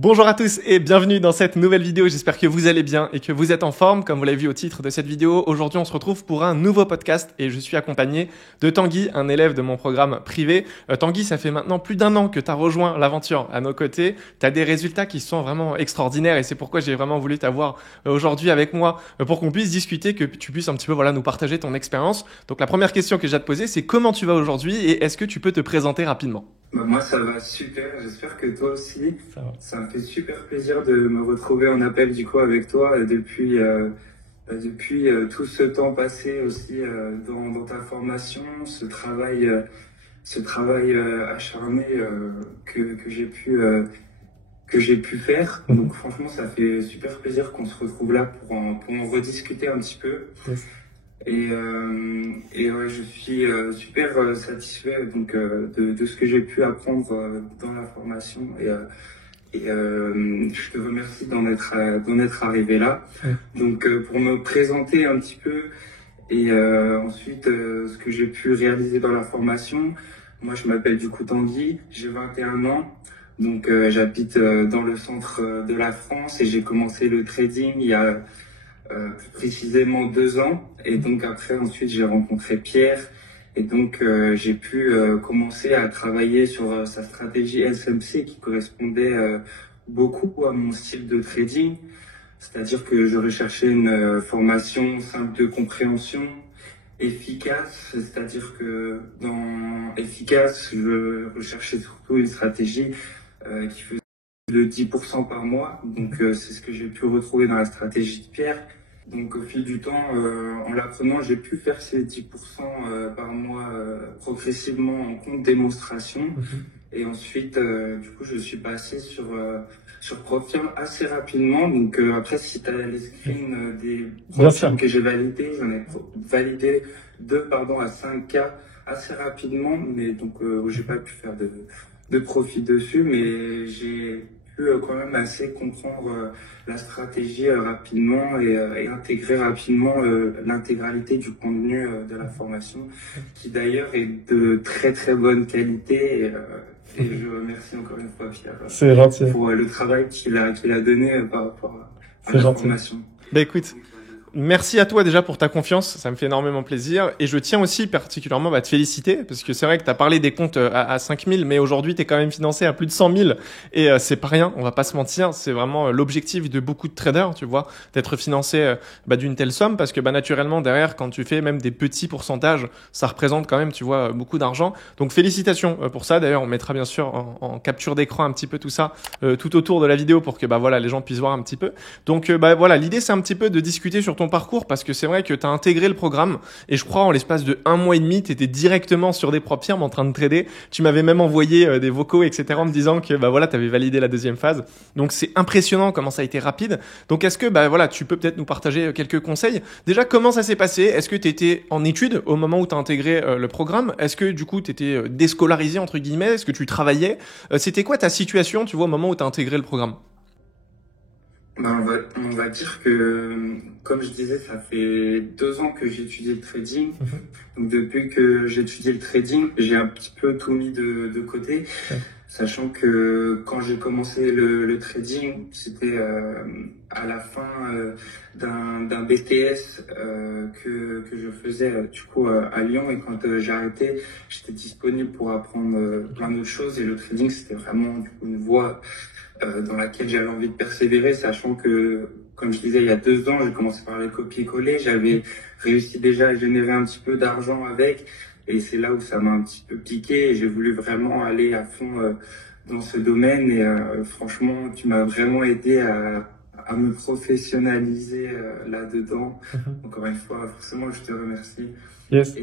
Bonjour à tous et bienvenue dans cette nouvelle vidéo, j'espère que vous allez bien et que vous êtes en forme. Comme vous l'avez vu au titre de cette vidéo, aujourd'hui on se retrouve pour un nouveau podcast et je suis accompagné de Tanguy, un élève de mon programme privé. Tanguy, ça fait maintenant plus d'1 an que tu as rejoint l'aventure à nos côtés. Tu as des résultats qui sont vraiment extraordinaires et c'est pourquoi j'ai vraiment voulu t'avoir aujourd'hui avec moi pour qu'on puisse discuter, que tu puisses un petit peu nous partager ton expérience. Donc la première question que j'ai à te poser, c'est comment tu vas aujourd'hui et est-ce que tu peux te présenter rapidement ? Moi ça va super, j'espère que toi aussi. Ça me fait super plaisir de me retrouver en appel du coup avec toi depuis tout ce temps passé aussi dans ta formation, ce travail acharné que j'ai pu faire. Donc franchement ça fait super plaisir qu'on se retrouve là pour en rediscuter un petit peu. Yes. Et ouais, je suis super satisfait donc de ce que j'ai pu apprendre dans la formation et je te remercie d'en être arrivé là. Donc pour me présenter un petit peu et ensuite ce que j'ai pu réaliser dans la formation. Moi je m'appelle du coup Tanguy, j'ai 21 ans. Donc j'habite dans le centre de la France et j'ai commencé le trading il y a plus précisément 2 ans. Et donc après, ensuite, j'ai rencontré Pierre. Et donc, j'ai pu commencer à travailler sur sa stratégie SMC qui correspondait beaucoup à mon style de trading. C'est-à-dire que je recherchais une formation simple de compréhension, efficace. C'est-à-dire que dans efficace, je recherchais surtout une stratégie qui faisait de 10% par mois. Donc, c'est ce que j'ai pu retrouver dans la stratégie de Pierre. Donc au fil du temps, en l'apprenant, j'ai pu faire ces 10% par mois progressivement en compte démonstration. Et ensuite, du coup, je suis passé sur Profirm assez rapidement. Donc après, si tu as les screens des Profirm que j'ai validés, j'en ai validé 2 à 5K assez rapidement. Mais donc, j'ai pas pu faire de profit dessus, mais j'ai quand même assez comprendre la stratégie rapidement et intégrer rapidement l'intégralité du contenu de la formation, qui d'ailleurs est de très très bonne qualité et je remercie encore une fois Pierre pour le travail qu'il a donné par rapport à la formation. Bah écoute, merci à toi déjà pour ta confiance, ça me fait énormément plaisir et je tiens aussi particulièrement à te féliciter parce que c'est vrai que tu as parlé des comptes à 5 000 mais aujourd'hui tu es quand même financé à plus de 100 000 et c'est pas rien, on va pas se mentir, c'est vraiment l'objectif de beaucoup de traders, tu vois, d'être financé d'une telle somme parce que naturellement derrière quand tu fais même des petits pourcentages, ça représente quand même, tu vois, beaucoup d'argent. Donc félicitations pour ça, d'ailleurs on mettra bien sûr en capture d'écran un petit peu tout ça tout autour de la vidéo pour que les gens puissent voir un petit peu. Donc l'idée c'est un petit peu de discuter sur ton parcours parce que c'est vrai que tu as intégré le programme et je crois en l'espace de 1 mois et demi, tu étais directement sur des Profirm en train de trader. Tu m'avais même envoyé des vocaux, etc. en me disant que tu avais validé la 2e phase. Donc c'est impressionnant comment ça a été rapide. Donc est-ce que tu peux peut-être nous partager quelques conseils? Déjà, comment ça s'est passé? Est-ce que tu étais en études au moment où tu as intégré le programme? Est-ce que du coup tu étais déscolarisé entre guillemets? Est-ce que tu travaillais? C'était quoi ta situation, tu vois, au moment où tu as intégré le programme? On va dire que, comme je disais, ça fait 2 ans que j'étudie le trading. Donc depuis que j'étudie le trading, j'ai un petit peu tout mis de côté, sachant que quand j'ai commencé le trading, c'était à la fin d'un BTS que je faisais du coup à Lyon. Et quand j'ai arrêté, j'étais disponible pour apprendre plein d'autres choses. Et le trading, c'était vraiment du coup une voie dans laquelle j'avais envie de persévérer, sachant que, comme je disais, il y a 2 ans, j'ai commencé par les copier-coller, j'avais réussi déjà à générer un petit peu d'argent avec, et c'est là où ça m'a un petit peu piqué, et j'ai voulu vraiment aller à fond dans ce domaine, et franchement, tu m'as vraiment aidé à me professionnaliser là-dedans. Encore une fois, forcément, je te remercie. Yes.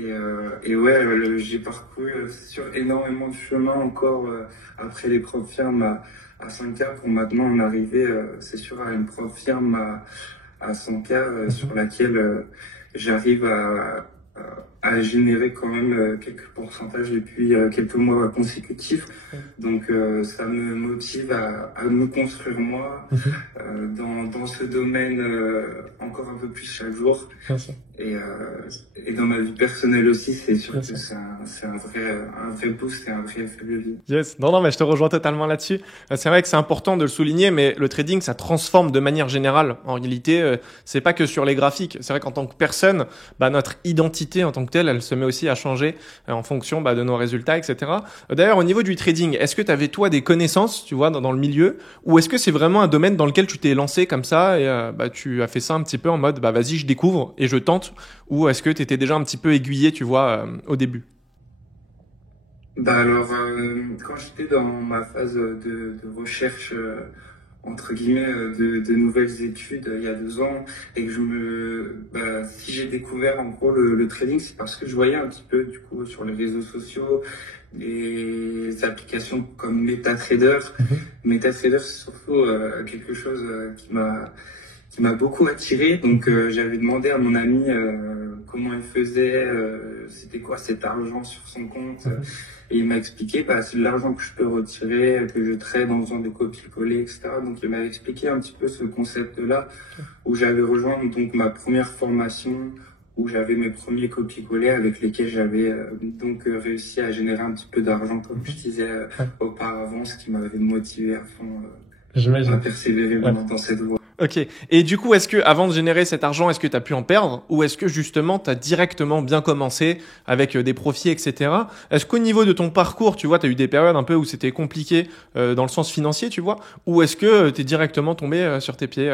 Et ouais, j'ai parcouru, c'est sûr, énormément de chemin encore après les Profirm à 5K pour maintenant en arriver, c'est sûr, à une Profirm à 100K sur laquelle j'arrive à générer quand même quelques pourcentages depuis quelques mois consécutifs. Donc ça me motive à me construire moi dans ce domaine encore un peu plus chaque jour. Et dans ma vie personnelle aussi, c'est sûr que c'est un vrai boost et un vrai effet de vie. Yes. Non, mais je te rejoins totalement là-dessus. C'est vrai que c'est important de le souligner, mais le trading, ça transforme de manière générale. En réalité, c'est pas que sur les graphiques. C'est vrai qu'en tant que personne, notre identité en tant que telle, elle se met aussi à changer en fonction de nos résultats, etc. D'ailleurs, au niveau du trading, est-ce que tu avais toi des connaissances, tu vois, dans le milieu, ou est-ce que c'est vraiment un domaine dans lequel tu t'es lancé comme ça et tu as fait ça un petit peu en mode, vas-y, je découvre et je tente, ou est-ce que tu étais déjà un petit peu aiguillé, tu vois, au début? Alors, quand j'étais dans ma phase de recherche, entre guillemets, de nouvelles études il y a 2 ans, et que si j'ai découvert en gros le trading, c'est parce que je voyais un petit peu du coup sur les réseaux sociaux des applications comme MetaTrader. MetaTrader, c'est surtout quelque chose qui m'a beaucoup attiré. Donc j'avais demandé à mon ami comment il faisait, c'était quoi cet argent sur son compte. Et il m'a expliqué, c'est de l'argent que je peux retirer, que je trade en faisant des copier-coller, etc. Donc il m'a expliqué un petit peu ce concept-là, où j'avais rejoint donc ma première formation, où j'avais mes premiers copier-coller avec lesquels j'avais donc réussi à générer un petit peu d'argent, comme je disais auparavant, ce qui m'avait motivé à fond à persévérer dans cette voie. Ok. Et du coup, est-ce que avant de générer cet argent, est-ce que tu as pu en perdre, ou est-ce que justement tu as directement bien commencé avec des profits, etc. Est-ce qu'au niveau de ton parcours, tu vois, tu as eu des périodes un peu où c'était compliqué dans le sens financier, tu vois, ou est-ce que tu es directement tombé sur tes pieds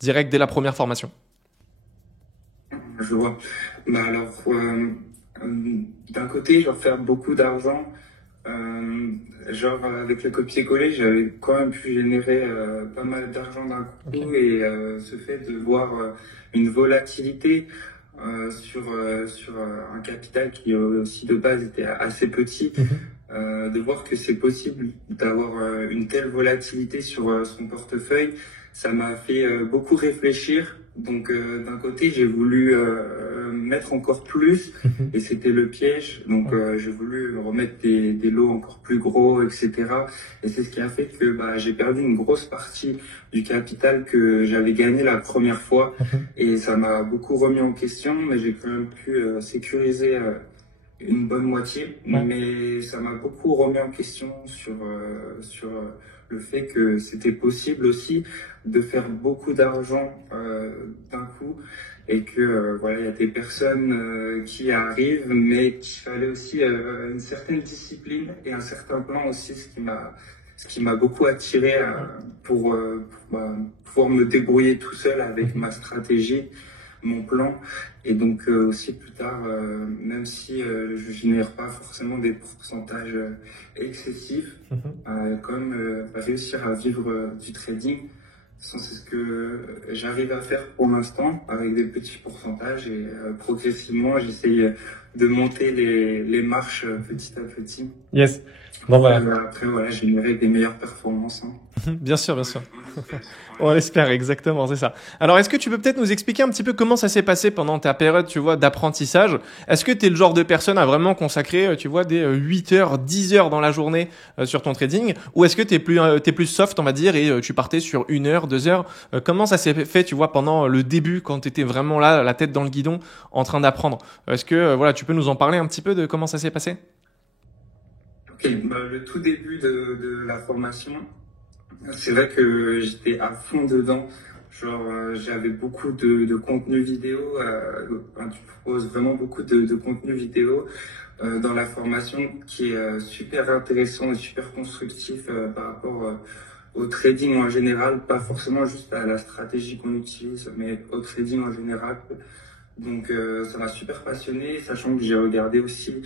direct dès la première formation? Je vois. D'un côté, genre faire beaucoup d'argent. Avec le copier-coller, j'avais quand même pu générer pas mal d'argent d'un coup et ce fait de voir une volatilité sur un capital qui aussi de base était assez petit, de voir que c'est possible d'avoir une telle volatilité sur son portefeuille, ça m'a fait beaucoup réfléchir. Donc d'un côté, j'ai voulu mettre encore plus et c'était le piège. Donc j'ai voulu remettre des lots encore plus gros, etc. Et c'est ce qui a fait que j'ai perdu une grosse partie du capital que j'avais gagné la première fois. Et ça m'a beaucoup remis en question, mais j'ai quand même pu sécuriser une bonne moitié. Mais ça m'a beaucoup remis en question sur le fait que c'était possible aussi de faire beaucoup d'argent d'un coup et que il y a des personnes qui arrivent, mais qu'il fallait aussi une certaine discipline et un certain plan aussi, ce qui m'a beaucoup attiré pour pouvoir me débrouiller tout seul avec ma stratégie, mon plan. Et donc aussi plus tard, même si je génère pas forcément des pourcentages excessifs, quand même réussir à vivre du trading. C'est ce que j'arrive à faire pour l'instant avec des petits pourcentages et progressivement j'essaye de monter les marches petit à petit. Yes. Après générer des meilleures performances. Bien sûr, bien sûr. On l'espère, exactement, c'est ça. Alors, est-ce que tu peux peut-être nous expliquer un petit peu comment ça s'est passé pendant ta période, tu vois, d'apprentissage? Est-ce que tu es le genre de personne à vraiment consacrer, tu vois, des 8 heures, 10 heures dans la journée sur ton trading? Ou est-ce que t'es plus soft, on va dire, et tu partais sur 1 heure, 2 heures? Comment ça s'est fait, tu vois, pendant le début, quand tu étais vraiment là, la tête dans le guidon, en train d'apprendre? Est-ce que, tu peux nous en parler un petit peu de comment ça s'est passé? Le tout début de la formation, c'est vrai que j'étais à fond dedans. J'avais beaucoup de contenu vidéo. Tu proposes vraiment beaucoup de contenu vidéo dans la formation qui est super intéressant et super constructif par rapport au trading en général, pas forcément juste à la stratégie qu'on utilise, mais au trading en général. Donc ça m'a super passionné, sachant que j'ai regardé aussi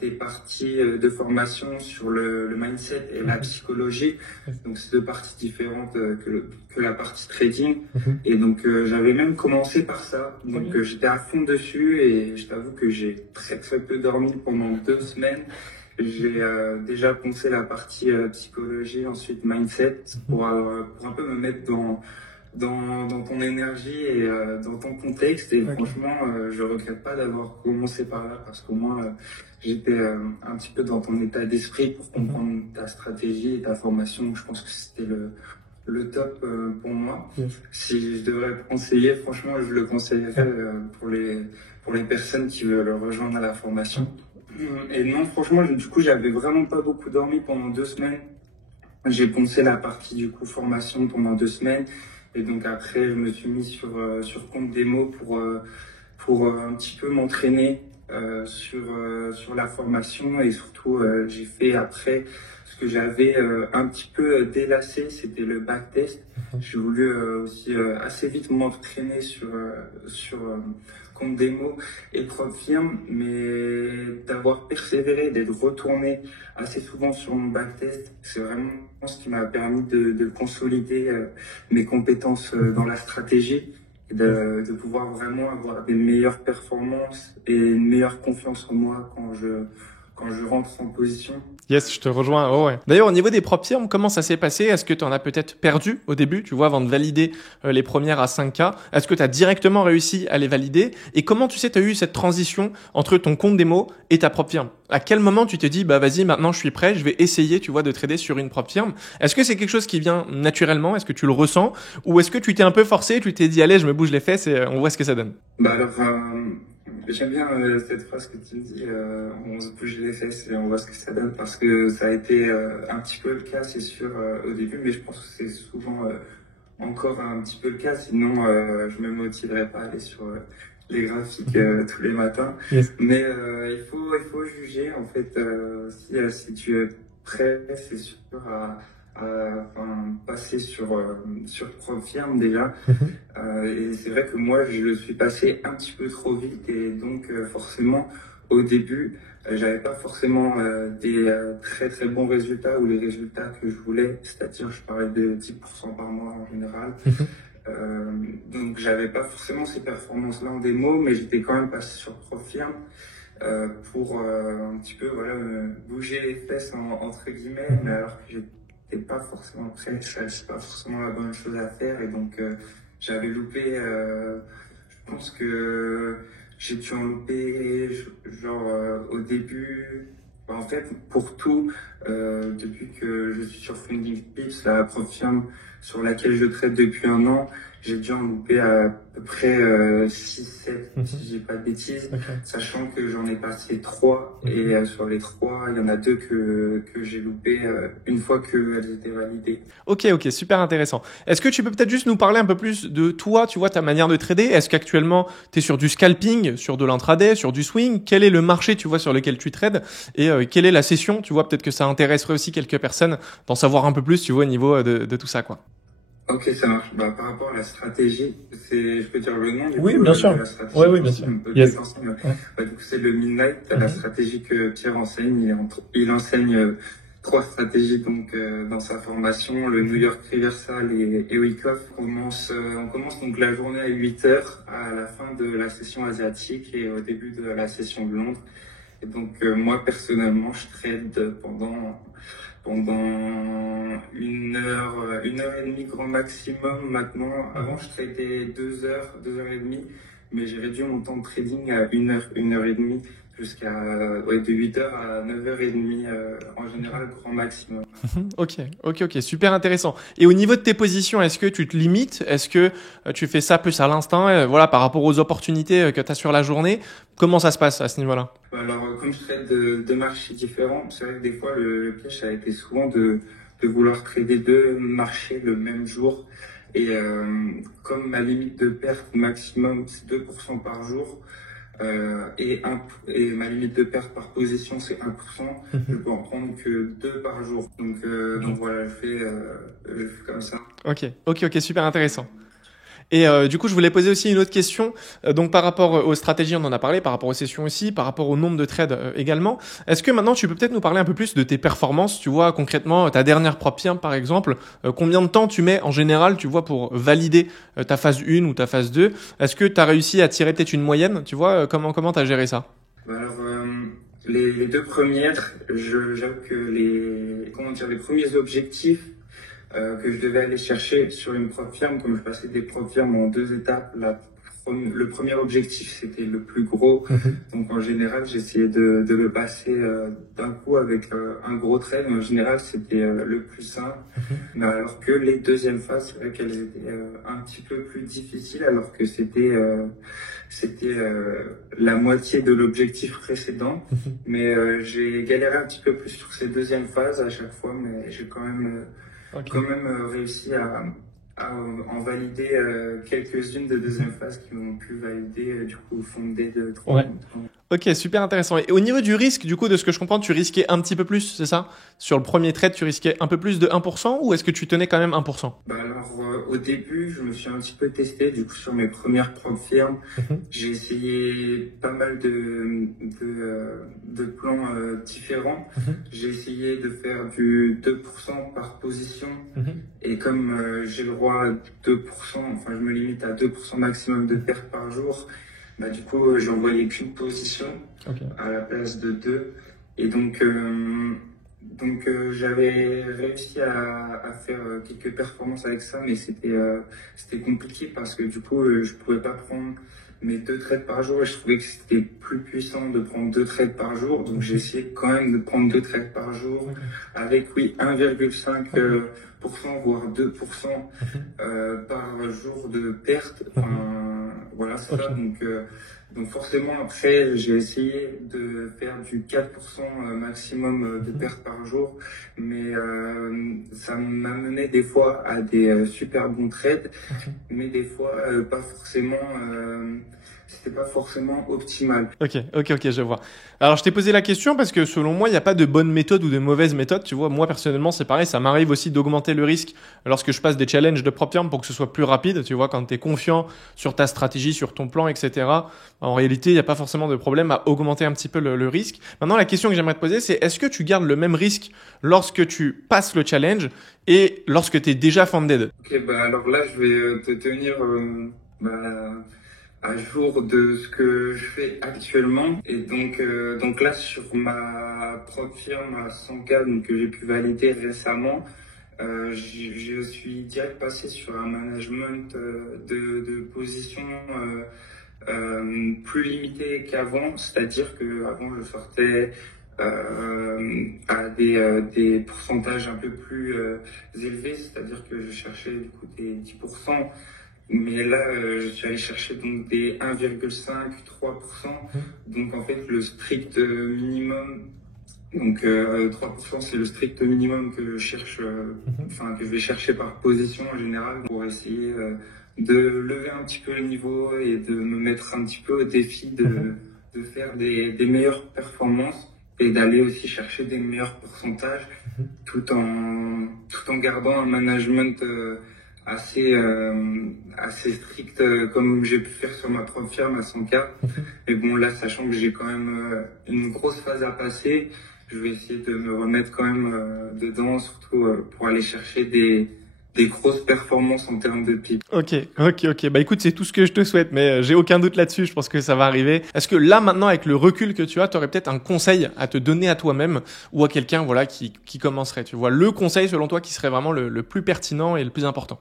des parties de formation sur le mindset et la psychologie. Donc c'est 2 parties différentes que la partie trading. Et donc j'avais même commencé par ça. Donc j'étais à fond dessus et je t'avoue que j'ai très très peu dormi pendant 2 semaines. J'ai déjà pensé la partie psychologie, ensuite mindset pour un peu me mettre dans ton énergie et dans ton contexte. Et Okay. franchement, je regrette pas d'avoir commencé par là parce qu'au moins, j'étais un petit peu dans ton état d'esprit pour comprendre ta stratégie et ta formation. Je pense que c'était le top pour moi. Yes. Si je devrais le conseiller, franchement, je le conseillerais pour les personnes qui veulent rejoindre la formation. Et non, franchement, du coup, j'avais vraiment pas beaucoup dormi pendant 2 semaines. J'ai poncé la partie du coup formation pendant 2 semaines. Et donc après, je me suis mis sur compte démo pour un petit peu m'entraîner sur la formation. Et surtout, j'ai fait après ce que j'avais un petit peu délassé, c'était le backtest. J'ai voulu aussi assez vite m'entraîner sur compte démo et propre firme, mais d'avoir persévéré, d'être retourné assez souvent sur mon backtest, c'est vraiment ce qui m'a permis de consolider mes compétences dans la stratégie, et de pouvoir vraiment avoir des meilleures performances et une meilleure confiance en moi quand je rentre en position. Yes, je te rejoins. Oh ouais. D'ailleurs, au niveau des propres firmes, comment ça s'est passé? Est-ce que tu en as peut-être perdu au début, tu vois, avant de valider les premières à 5K? Est-ce que tu as directement réussi à les valider? Et comment tu sais, tu as eu cette transition entre ton compte démo et ta propre firme? À quel moment tu t'es dit, bah vas-y, maintenant je suis prêt, je vais essayer, tu vois, de trader sur une propre firme? Est-ce que c'est quelque chose qui vient naturellement? Est-ce que tu le ressens? Ou est-ce que tu t'es un peu forcé, tu t'es dit, allez, je me bouge les fesses et on voit ce que ça donne? Bah alors, j'aime bien cette phrase que tu me dis, on se bouge les fesses et on voit ce que ça donne, parce que ça a été un petit peu le cas, c'est sûr, au début, mais je pense que c'est souvent encore un petit peu le cas, sinon je me motiverais pas à aller sur les graphiques tous les matins. Yes. Mais il faut juger, en fait, si tu es prêt, c'est sûr, passer sur propre firme déjà. Et c'est vrai que moi, je le suis passé un petit peu trop vite, et donc forcément, au début, j'avais pas forcément des très très bons résultats, ou les résultats que je voulais, c'est-à-dire je parlais de 10% par mois en général. Donc j'avais pas forcément ces performances-là en démo, mais j'étais quand même passé sur propre firme pour un petit peu voilà, bouger les fesses entre guillemets, mais alors que j'étais pas forcément prêt, c'est pas forcément la bonne chose à faire, et donc j'avais loupé, je pense que j'ai dû en louper, genre au début. En fait, pour tout, depuis que je suis sur Funding Pips, la propre firme sur laquelle je traite depuis un an, j'ai dû en louper à peu près 6-7, si je dis pas de bêtises, sachant que j'en ai passé 3, et sur les 3, il y en a 2 que j'ai loupé une fois qu'elles étaient validées. Ok, super intéressant. Est-ce que tu peux peut-être juste nous parler un peu plus de toi, tu vois, ta manière de trader? Est-ce qu'actuellement, tu es sur du scalping, sur de l'intraday, sur du swing? Quel est le marché, tu vois, sur lequel tu trades? Et quelle est la session? Tu vois, peut-être que ça intéresserait aussi quelques personnes d'en savoir un peu plus, tu vois, au niveau de tout ça, quoi. Ok, ça marche. Bah, par rapport à la stratégie, je peux dire le nom du Oui, coup, bien sûr. de la stratégie. Oui, bien sûr. Yes. Bah, du coup, c'est le Midnight, la stratégie que Pierre enseigne. Il enseigne 3 stratégies donc dans sa formation, le New York Reversal et Wake Off. On commence donc la journée à 8h à la fin de la session asiatique et au début de la session de Londres. Et donc moi personnellement, je trade pendant 1 heure et demie grand maximum maintenant. Avant, je tradais 2 heures, 2 heures et demie, mais j'ai réduit mon temps de trading à 1 heure et demie, jusqu'à de 8h à 9h30 en général grand maximum. Ok, super intéressant. Et au niveau de tes positions, est-ce que tu te limites? Est-ce que tu fais ça plus à l'instinct, voilà, par rapport aux opportunités que tu as sur la journée? Comment ça se passe à ce niveau-là? Alors, comme je traite deux marchés différents, c'est vrai que des fois le piège ça a été souvent de vouloir trader 2 marchés le même jour. Et comme ma limite de perte maximum c'est 2% par jour, et ma limite de perte par position c'est 1%, je peux en prendre que 2 par jour. Donc voilà, je fais comme ça. Ok, super intéressant. Et du coup, je voulais poser aussi une autre question. Donc, par rapport aux stratégies, on en a parlé, par rapport aux sessions aussi, par rapport au nombre de trades également. Est-ce que maintenant, tu peux peut-être nous parler un peu plus de tes performances, tu vois, concrètement, ta dernière propre firme, par exemple, combien de temps tu mets en général, tu vois, pour valider ta phase 1 ou ta phase 2? Est-ce que tu as réussi à tirer peut-être une moyenne, tu vois, comment tu as géré ça? Alors, les 2 premières, j'avoue que les premiers objectifs, que je devais aller chercher sur une propre firme. Comme je passais des propres firmes en 2 étapes, le premier objectif, c'était le plus gros. Donc, en général, j'essayais de le passer d'un coup avec un gros trade. Mais en général, c'était le plus simple. Mais alors que les deuxièmes phases, c'est vrai qu'elles étaient un petit peu plus difficiles, alors que c'était la moitié de l'objectif précédent. Mais j'ai galéré un petit peu plus sur ces deuxièmes phases à chaque fois, mais j'ai quand même réussi à en valider quelques-unes de deuxième phase qui m'ont pu valider du coup fondé de 3 Ouais. Ok, super intéressant. Et au niveau du risque, du coup, de ce que je comprends, tu risquais un petit peu plus, c'est ça? Sur le premier trade, tu risquais un peu plus de 1% ou est-ce que tu tenais quand même 1%? Bah alors, au début, je me suis un petit peu testé, du coup, sur mes premières propres firmes. J'ai essayé pas mal de plans différents. J'ai essayé de faire du 2% par position. Et comme j'ai le droit à 2%, enfin, je me limite à 2% maximum de pertes par jour, bah, du coup, j'en voyais qu'une position à la place de 2. Et donc j'avais réussi à faire quelques performances avec ça, mais c'était compliqué parce que du coup, je pouvais pas prendre mes 2 trades par jour et je trouvais que c'était plus puissant de prendre 2 trades par jour. Donc j'ai essayé quand même de prendre 2 trades par jour avec 1,5% voire 2% par jour de perte. Enfin, voilà, c'est ça. Donc forcément, après, j'ai essayé de faire du 4% maximum de pertes par jour, mais ça m'a mené des fois à des super bons trades, mais des fois pas forcément. C'était pas forcément optimal. Ok, je vois. Alors, je t'ai posé la question parce que selon moi, il n'y a pas de bonne méthode ou de mauvaise méthode. Tu vois, moi, personnellement, c'est pareil. Ça m'arrive aussi d'augmenter le risque lorsque je passe des challenges de propre firme pour que ce soit plus rapide. Tu vois, quand tu es confiant sur ta stratégie, sur ton plan, etc. En réalité, il n'y a pas forcément de problème à augmenter un petit peu le risque. Maintenant, la question que j'aimerais te poser, c'est est-ce que tu gardes le même risque lorsque tu passes le challenge et lorsque tu es déjà funded? Ok, bah alors là, je vais te tenir à jour de ce que je fais actuellement. Et donc là, sur ma propre firme à 100K, donc, que j'ai pu valider récemment, je suis direct passé sur un management de position plus limité qu'avant. C'est-à-dire que avant je sortais à des pourcentages un peu plus élevés, c'est-à-dire que je cherchais du coup des 10%. Mais là, je suis allé chercher donc des 1,5-3%. Donc en fait, le strict minimum, donc 3%, c'est le strict minimum que je cherche, que je vais chercher par position en général pour essayer de lever un petit peu le niveau et de me mettre un petit peu au défi de faire des meilleures performances et d'aller aussi chercher des meilleurs pourcentages tout en gardant un management assez strict comme j'ai pu faire sur ma propre firme à 100K. Mais bon, là, sachant que j'ai quand même une grosse phase à passer, je vais essayer de me remettre quand même dedans, surtout pour aller chercher des grosses performances en termes de pipe. Ok. Bah écoute, c'est tout ce que je te souhaite, mais j'ai aucun doute là-dessus. Je pense que ça va arriver. Est-ce que là, maintenant, avec le recul que tu as, tu aurais peut-être un conseil à te donner à toi-même ou à quelqu'un, voilà, qui commencerait? Tu vois, le conseil selon toi qui serait vraiment le plus pertinent et le plus important?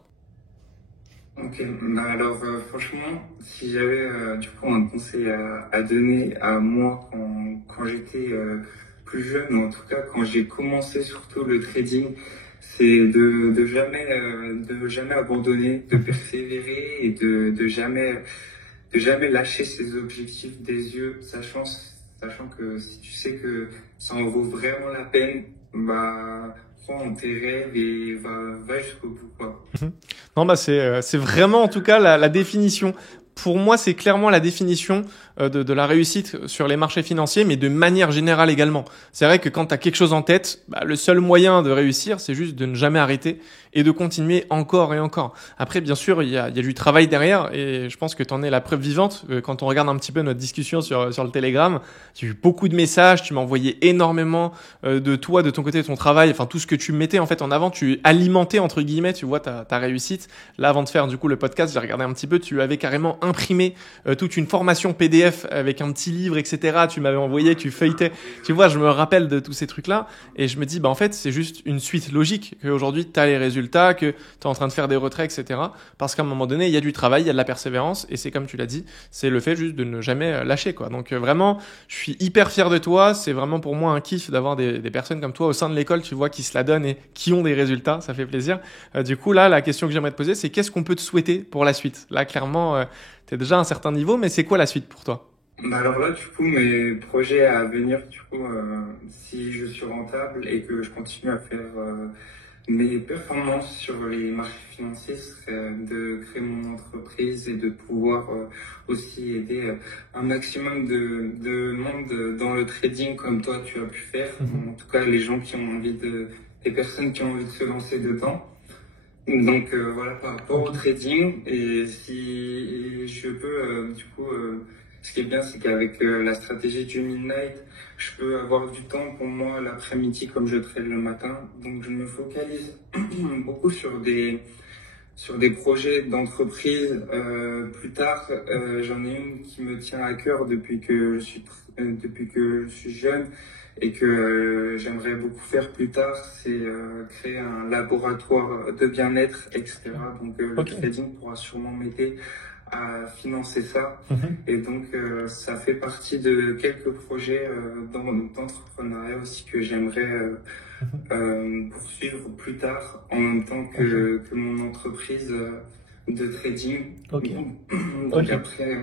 Ok, bah alors franchement, si j'avais du coup un conseil à donner à moi quand j'étais plus jeune, ou en tout cas quand j'ai commencé surtout le trading, c'est de jamais abandonner, de persévérer et de jamais lâcher ses objectifs des yeux, sachant que si tu sais que ça en vaut vraiment la peine, bah crois en tes rêves et va jusqu'au bout, quoi. Non, bah c'est vraiment en tout cas la définition. Pour moi, c'est clairement la définition de la réussite sur les marchés financiers, mais de manière générale également. C'est vrai que quand tu as quelque chose en tête, bah, le seul moyen de réussir, c'est juste de ne jamais arrêter et de continuer encore et encore. Après, bien sûr, il y a du travail derrière et je pense que tu en es la preuve vivante. Quand on regarde un petit peu notre discussion sur le Telegram, j'ai eu beaucoup de messages, tu m'as envoyé énormément de toi, de ton côté, de ton travail, enfin tout ce que tu mettais en fait en avant, tu alimentais entre guillemets, tu vois, ta réussite. Là, avant de faire du coup le podcast, j'ai regardé un petit peu, tu avais carrément imprimé toute une formation PDF avec un petit livre, etc. Tu m'avais envoyé, tu feuilletais. Tu vois, je me rappelle de tous ces trucs-là et je me dis, bah en fait, c'est juste une suite logique qu'aujourd'hui, tu as les résultats résultats, que tu es en train de faire des retraits, etc. Parce qu'à un moment donné, il y a du travail, il y a de la persévérance, et c'est comme tu l'as dit, c'est le fait juste de ne jamais lâcher, quoi. Donc vraiment, je suis hyper fier de toi. C'est vraiment pour moi un kiff d'avoir des personnes comme toi au sein de l'école, tu vois, qui se la donnent et qui ont des résultats. Ça fait plaisir. Du coup, là, la question que j'aimerais te poser, c'est qu'est-ce qu'on peut te souhaiter pour la suite? Là, clairement, tu es déjà à un certain niveau, mais c'est quoi la suite pour toi? Bah alors là, du coup, mes projets à venir, du coup, si je suis rentable et que je continue à faire mes performances sur les marchés financiers, ce serait de créer mon entreprise et de pouvoir aussi aider un maximum de monde dans le trading comme toi tu as pu faire. En tout cas, les gens qui ont envie des personnes qui ont envie de se lancer dedans. Donc voilà, par rapport au trading, et si je peux, ce qui est bien, c'est qu'avec la stratégie du Midnight, je peux avoir du temps pour moi l'après-midi comme je trade le matin. Donc je me focalise beaucoup sur des projets d'entreprise. Plus tard, j'en ai une qui me tient à cœur depuis que je suis jeune et que j'aimerais beaucoup faire plus tard, c'est créer un laboratoire de bien-être, etc. Donc le trading pourra sûrement m'aider à financer ça. Et donc ça fait partie de quelques projets d'entrepreneuriat aussi que j'aimerais poursuivre plus tard en même temps que mon entreprise de trading. Donc après,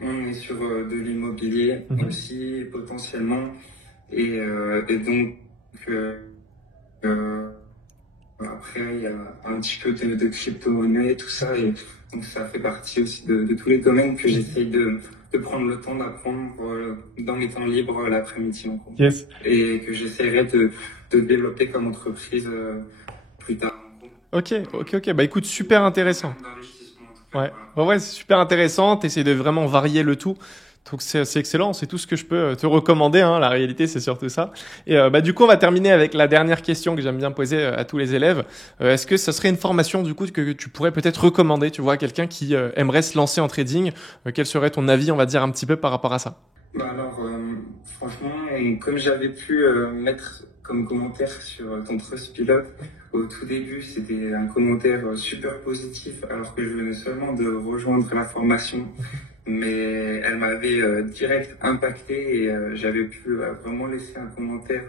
on est sur de l'immobilier aussi potentiellement. Et donc après, il y a un petit peu de crypto-monnaie, tout ça. Et donc, ça fait partie aussi de tous les domaines que j'essaye de prendre le temps d'apprendre dans mes temps libres l'après-midi. Yes. Et que j'essaierai de développer comme entreprise plus tard. Ok. Bah écoute, super intéressant. Ouais, c'est super intéressant. T'essaies de vraiment varier le tout. Donc c'est excellent, c'est tout ce que je peux te recommander, hein. La réalité, c'est surtout ça. Et bah du coup, on va terminer avec la dernière question que j'aime bien poser à tous les élèves. Est-ce que ça serait une formation du coup que tu pourrais peut-être recommander, tu vois, à quelqu'un qui aimerait se lancer en trading? Quel serait ton avis, on va dire, un petit peu par rapport à ça? Bah alors, franchement, comme j'avais pu mettre comme commentaire sur ton Trustpilot, au tout début, c'était un commentaire super positif, alors que je venais seulement de rejoindre la formation. Mais elle m'avait direct impacté et j'avais pu vraiment laisser un commentaire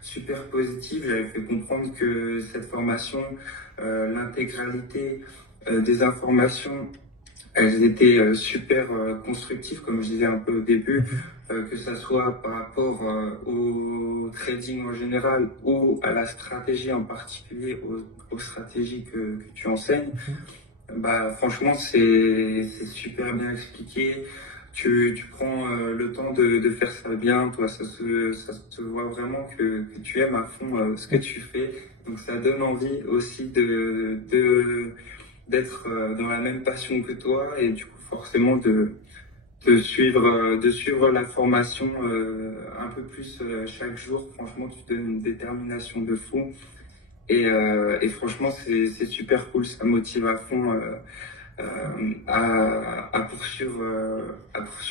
super positif. J'avais fait comprendre que cette formation, l'intégralité des informations, elles étaient super constructives, comme je disais un peu au début, que ça soit par rapport au trading en général ou à la stratégie en particulier, aux stratégies que tu enseignes. Bah franchement c'est super bien expliqué. Tu prends le temps de faire ça bien, toi ça se voit vraiment que tu aimes à fond ce que tu fais. Donc ça donne envie aussi d'être dans la même passion que toi et du coup forcément de suivre la formation un peu plus chaque jour. Franchement tu donnes une détermination de fou. Et franchement, c'est super cool, ça motive à fond à poursuivre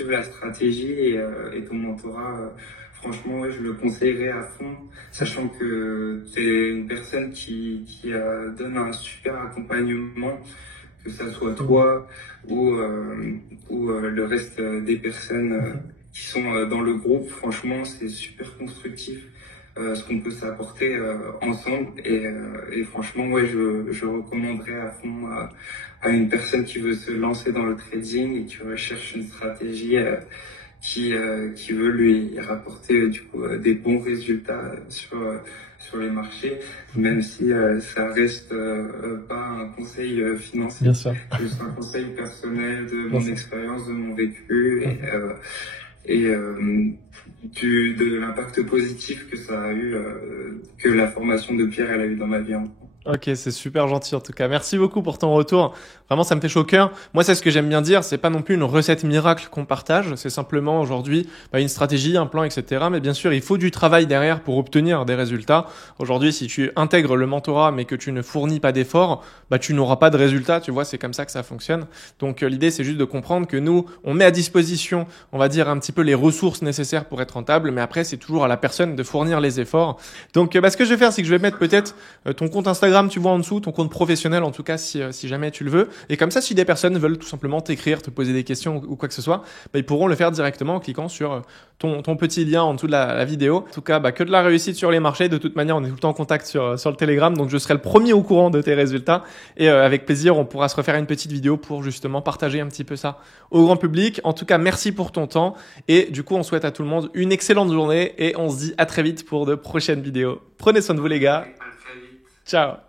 la stratégie et ton mentorat. Franchement, ouais, je le conseillerais à fond, sachant que c'est une personne qui donne un super accompagnement, que ça soit toi ou le reste des personnes qui sont dans le groupe. Franchement, c'est super constructif. Ce qu'on peut s'apporter ensemble et franchement ouais je recommanderais à fond à une personne qui veut se lancer dans le trading et qui recherche une stratégie qui veut lui rapporter du coup des bons résultats sur les marchés, même si ça reste pas un conseil financier. Bien sûr. Juste un conseil personnel de mon expérience, de mon vécu et de l'impact positif que ça a eu, que la formation de Pierre elle a eu dans ma vie. Ok, c'est super gentil en tout cas. Merci beaucoup pour ton retour. Vraiment, ça me fait chaud au cœur. Moi, c'est ce que j'aime bien dire. C'est pas non plus une recette miracle qu'on partage. C'est simplement aujourd'hui une stratégie, un plan, etc. Mais bien sûr, il faut du travail derrière pour obtenir des résultats. Aujourd'hui, si tu intègres le mentorat mais que tu ne fournis pas d'efforts, tu n'auras pas de résultats. Tu vois, c'est comme ça que ça fonctionne. Donc, l'idée, c'est juste de comprendre que nous, on met à disposition, on va dire un petit peu les ressources nécessaires pour être rentable. Mais après, c'est toujours à la personne de fournir les efforts. Donc, ce que je vais faire, c'est que je vais mettre peut-être ton compte Instagram Instagram, tu vois en dessous, ton compte professionnel en tout cas si jamais tu le veux. Et comme ça, si des personnes veulent tout simplement t'écrire, te poser des questions ou quoi que ce soit, bah, ils pourront le faire directement en cliquant sur ton petit lien en dessous de la vidéo. En tout cas, bah, que de la réussite sur les marchés. De toute manière, on est tout le temps en contact sur le Telegram, donc je serai le premier au courant de tes résultats. Et avec plaisir, on pourra se refaire une petite vidéo pour justement partager un petit peu ça au grand public. En tout cas, merci pour ton temps. Et du coup, on souhaite à tout le monde une excellente journée et on se dit à très vite pour de prochaines vidéos. Prenez soin de vous les gars. Ciao.